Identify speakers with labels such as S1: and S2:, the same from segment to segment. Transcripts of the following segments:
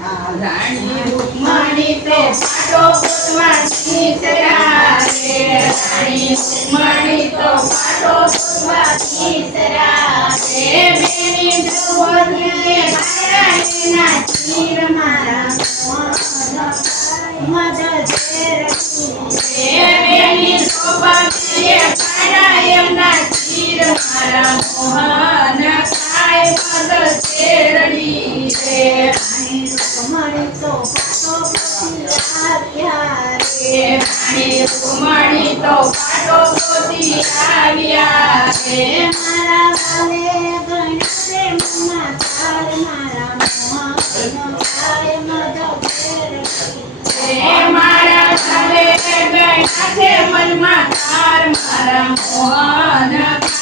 S1: રાણી રૂકમણી મારા એ બેની દ્રૌપદીએ મારાયના તો પાટો ગોતી આવ્યા રે એ મારા મારા ગયા છે મનમાં તાર મારા મોહન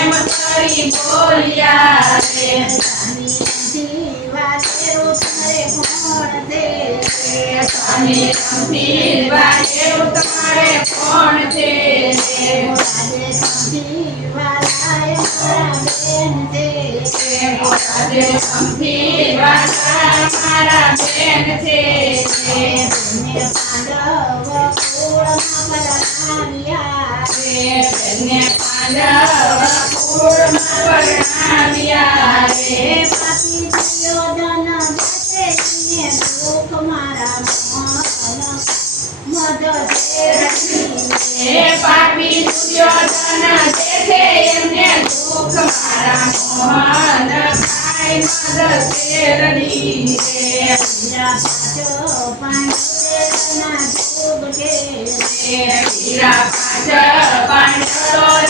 S1: એમ કરી બોલ્યા રે. તમારે કોણ છે રે? આજે ગંભીર વાલા મારા બેન છે પાપી દુર્યોધન દેખે એમને દુઃખ મારા મોહન ખાય મદ શેરડી રે રે વીરા પાછળ પાંડવોના જુગટે રે હે વીરા હારી ગયા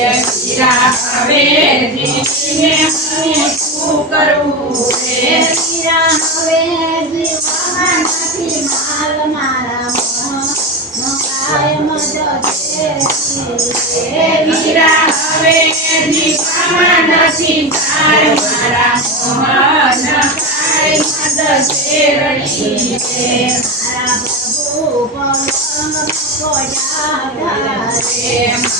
S1: છેવટે હારા છે મુને ઓડ મારે રે વીરા હવે જીવીને હું શું કરું રે હે વીરા હવે જીવામાં નથી તાર મારા મોહન ખાય મદ શેરડી રે રે મારા પ્રભુ પસંદમાં પોયા રે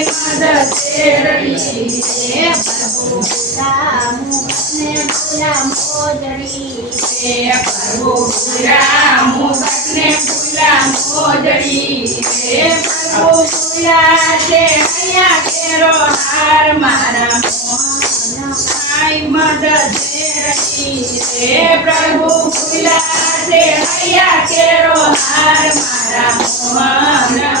S1: દાતો બેબી આવ્યો છે અવાજ મારા મોહન ખાય મદ શેરડી રે રે પ્રભુ પૂરા મુગટને પૂરા મોજડી રે પ્રભુ પૂરા છે અહીંયા કેરો હાર મારા મોહન ખાય મદ શેરડી પ્રભુ પૂરા છે અહીંયા કેરો હાર મારા મદ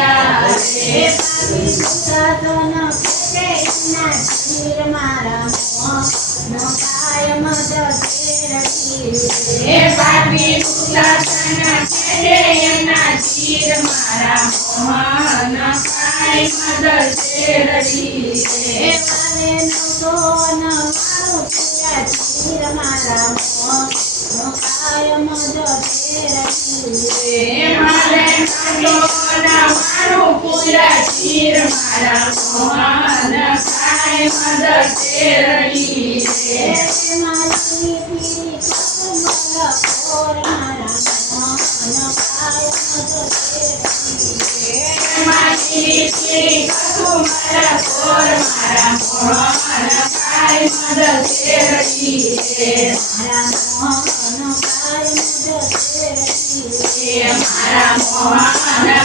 S1: શેરડી રે રે મારે મંડોના મારું પૂરા ચીર મારા મોહન ખાય મદ શેરડી રે મારી પીરી મારા કોર મારા મોહન ખાય મદ શેરડી રે
S2: મારા મોહન કાય મદદ રહી
S1: એ મારા મોહન કાય મદદ રહી રે